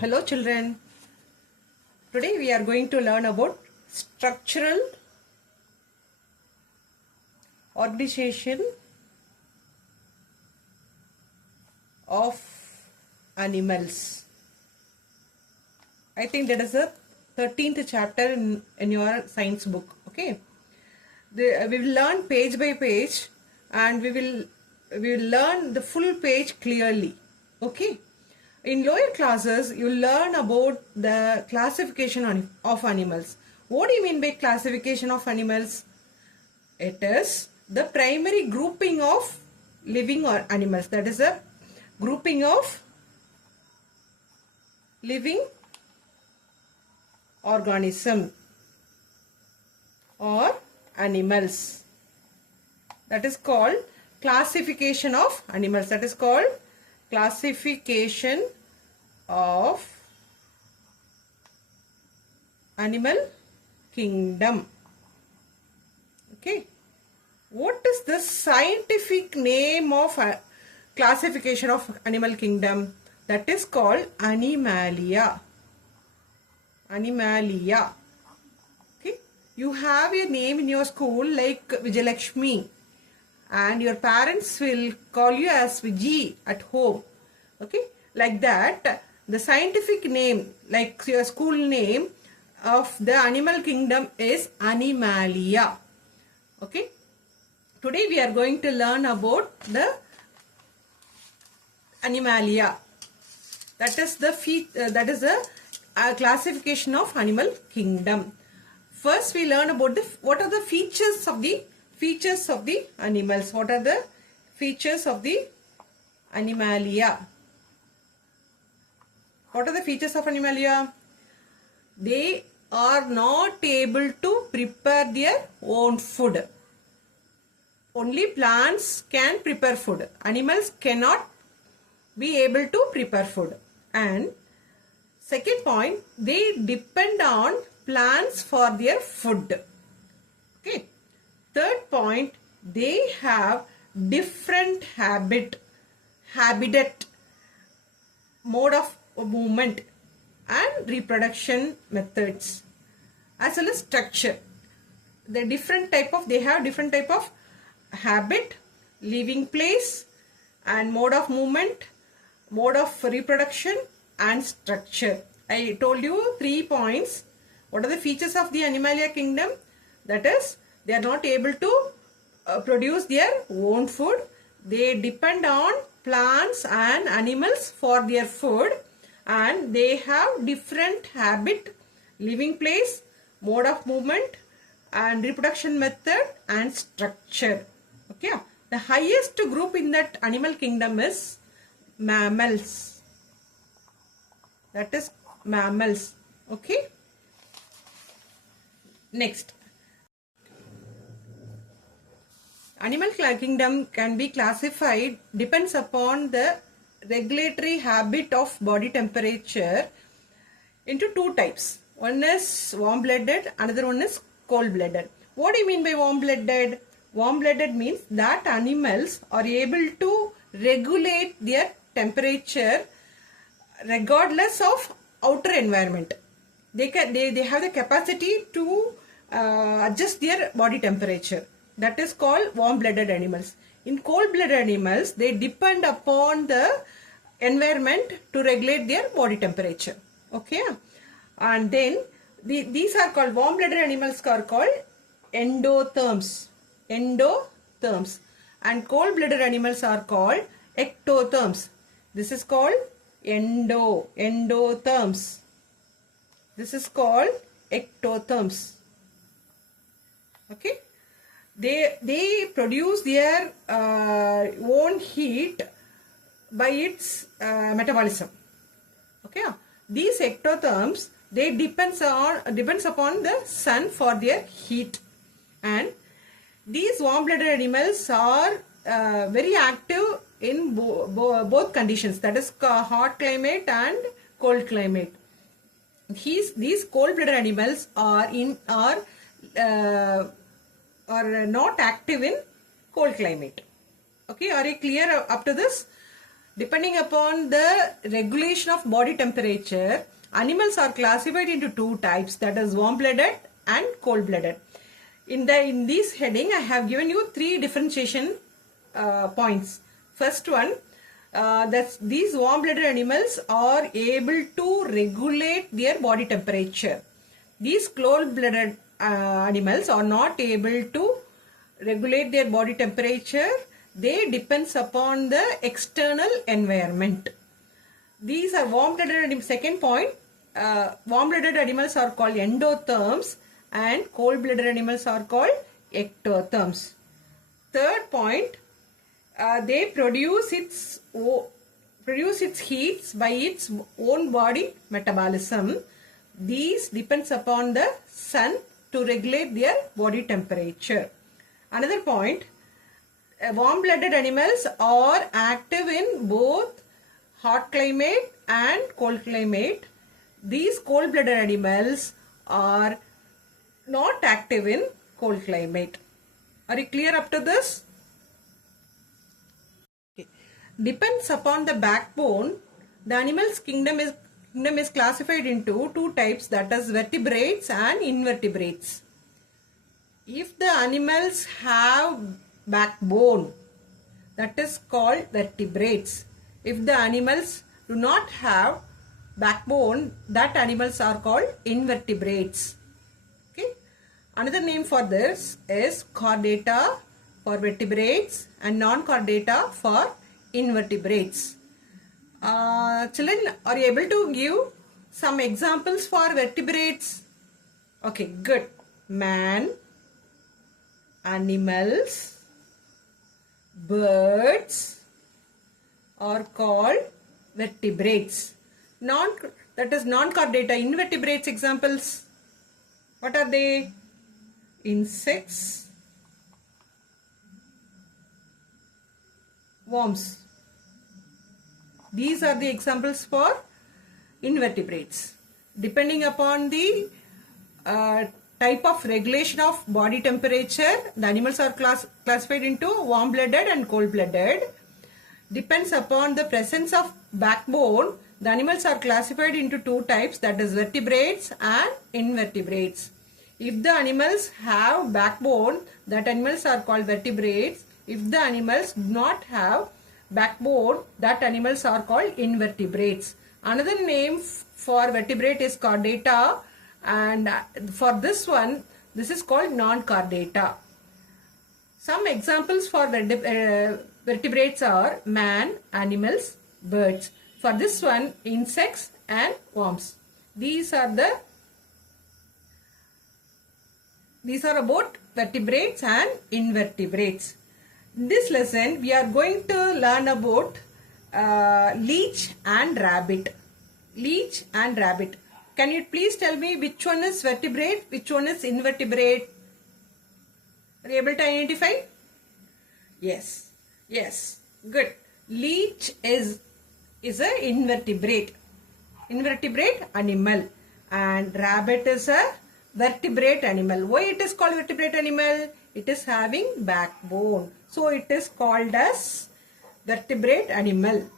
Hello children. Today we are going to learn about structural organization of animals. I think that is the 13th chapter in your science book. Okay. We will learn page by page and we will learn the full page clearly. Okay. In lower classes, you learn about the classification of animals. What do you mean by classification of animals? It is the primary grouping of living animals. That is a grouping of living organism or animals. That is called classification of animals. That is called classification of animal kingdom. Okay. What is the scientific name of classification of animal kingdom? That is called Animalia. Animalia. Okay. You have a name in your school like Vijayalakshmi and your parents will call you as Viji at home. Okay. Like that, the scientific name, like your school name of the animal kingdom is Animalia. Okay. Today we are going to learn about the Animalia. That is the classification of animal kingdom. First we learn about what are the features of the animals. What are the features of the Animalia? What are the features of Animalia? They are not able to prepare their own food. Only plants can prepare food. Animals cannot be able to prepare food. And second point, they depend on plants for their food. Okay. Third point, they have different habitat, mode of movement and reproduction methods as well as structure. They have different type of habit, living place and mode of movement, mode of reproduction and structure. I told you 3 points. What are the features of the Animalia kingdom? That is, they are not able to produce their own food. They depend on plants and animals for their food. And they have different habit, living place, mode of movement and reproduction method and structure. Okay. The highest group in that animal kingdom is mammals. That is mammals. Okay. Next. Animal kingdom can be classified, depends upon the regulatory habit of body temperature into 2 types. One is warm-blooded, another one is cold-blooded. What do you mean by warm-blooded? Warm-blooded means that animals are able to regulate their temperature regardless of outer environment. They have the capacity to adjust their body temperature. That is called warm-blooded animals. In cold-blooded animals, they depend upon the environment to regulate their body temperature. Okay. And then these are called warm-blooded animals are called endotherms. Endotherms. And cold-blooded animals are called ectotherms. This is called endotherms. This is called ectotherms. Okay. They produce their own heat by its metabolism. Okay. These ectotherms, they depends upon the sun for their heat. And these warm-blooded animals are very active in both conditions. That is hot climate and cold climate. These cold-blooded animals are not active in cold climate. Okay, are you clear up to this? Depending upon the regulation of body temperature, animals are classified into two types, that is warm-blooded and cold-blooded. In this heading, I have given you three differentiation points. First one, that these warm-blooded animals are able to regulate their body temperature. These cold-blooded animals are not able to regulate their body temperature. They depends upon the external environment. These are warm-blooded animals. Second point, warm-blooded animals are called endotherms and cold-blooded animals are called ectotherms. Third point, they produce its heat by its own body metabolism. These depends upon the sun to regulate their body temperature. Another point, warm-blooded animals are active in both hot climate and cold climate. These cold-blooded animals are not active in cold climate. Are you clear up to this? Okay. Depends upon the backbone. The animals kingdom is classified into two types, that is vertebrates and invertebrates. If the animals have backbone, that is called vertebrates. If the animals do not have backbone, that animals are called invertebrates. Okay. Another name for this is chordata for vertebrates and non-chordata for invertebrates. Children, are you able to give some examples for vertebrates? Okay, good. Man, animals, birds are called vertebrates. That is non-chordata. Invertebrates examples. What are they? Insects, worms. These are the examples for invertebrates. Depending upon the type of regulation of body temperature, the animals are classified into warm-blooded and cold-blooded. Depends upon the presence of backbone, the animals are classified into two types, that is vertebrates and invertebrates. If the animals have backbone, that animals are called vertebrates. If the animals do not have backbone, that animals are called invertebrates. Another name for vertebrate is chordata, and for this one, this is called non-chordata. Some examples for vertebrates are man, animals, birds. For this one, insects and worms. These are about vertebrates and invertebrates. In this lesson, we are going to learn about leech and rabbit. Leech and rabbit. Can you please tell me which one is vertebrate, which one is invertebrate? Are you able to identify? Yes. Yes. Good. Leech is an invertebrate animal, and rabbit is a vertebrate animal. Why it is called vertebrate animal? It is having backbone. So it is called as vertebrate animal.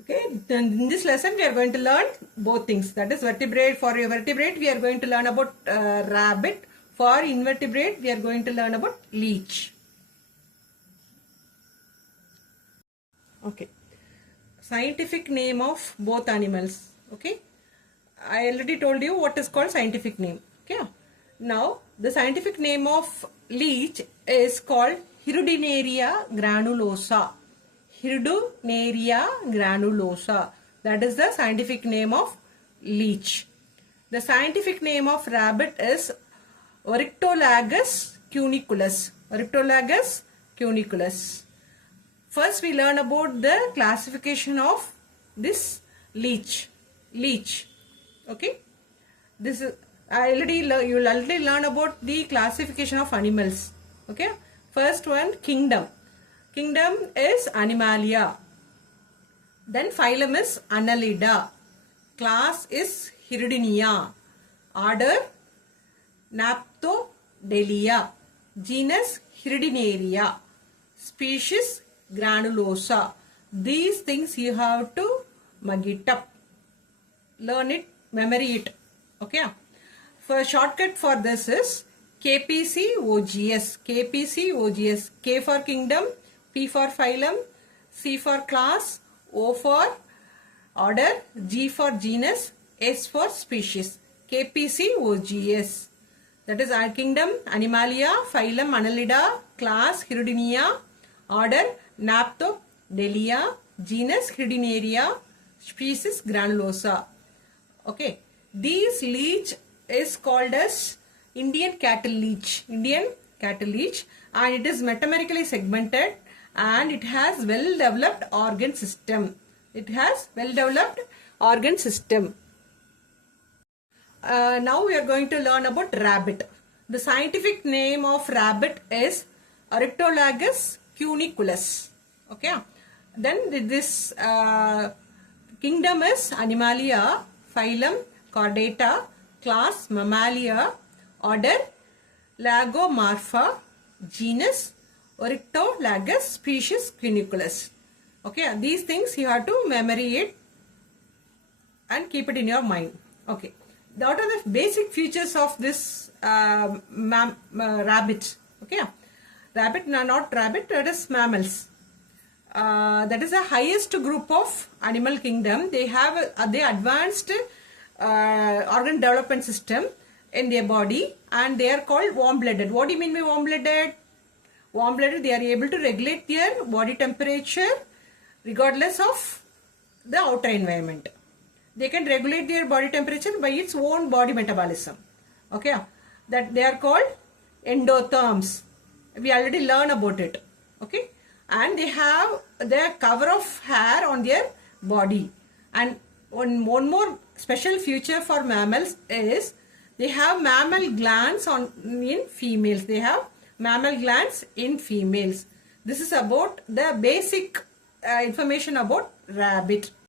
Okay. In this lesson we are going to learn both things. That is vertebrate. For a vertebrate we are going to learn about rabbit. For invertebrate we are going to learn about leech. Okay. Scientific name of both animals. Okay. I already told you what is called scientific name. Okay. Now the scientific name of leech is called Hirudinaria granulosa. Hirudinaria granulosa. That is the scientific name of leech. The scientific name of rabbit is Oryctolagus cuniculus. Oryctolagus cuniculus. First we learn about the classification of this leech. Okay. This is you will already learn about the classification of animals. Okay. First one, kingdom. Kingdom is Animalia. Then phylum is Annelida. Class is Hiridinia. Order Naptodelia. Genus Hiridinaria. Species Granulosa. These things you have to mug it up. Learn it, memory it. Okay. For shortcut for this is KPCOGS. KPCOGS. K for kingdom, P for phylum, C for class, O for order, G for genus, S for species. KPCOGS. That is our kingdom Animalia, phylum Annelida, class Hirudinea, order Naphthodelia, genus Hirudineria, species Granulosa. Okay, these leech is called as Indian cattle leech. Indian cattle leech, and it is metamerically segmented and it has well developed organ system. It has well developed organ system. Now we are going to learn about rabbit. The scientific name of rabbit is Oryctolagus cuniculus. Okay. Then this kingdom is Animalia, phylum Chordata, class Mammalia, order Lagomorpha, genus Oryctolagus, species Cuniculus. Okay, these things you have to memory it and keep it in your mind. Okay, what are the basic features of this rabbit? Okay, rabbit, no, not rabbit, that is mammals. That is the highest group of animal kingdom. They have they advanced organ development system in their body, and they are called warm-blooded. What do you mean by warm-blooded? Warm-blooded, they are able to regulate their body temperature regardless of the outer environment. They can regulate their body temperature by its own body metabolism. Okay, that they are called endotherms. We already learned about it. Okay, and they have their cover of hair on their body. And one more special feature for mammals is they have mammal glands in females. They have mammal glands in females. This is about the basic information about rabbit.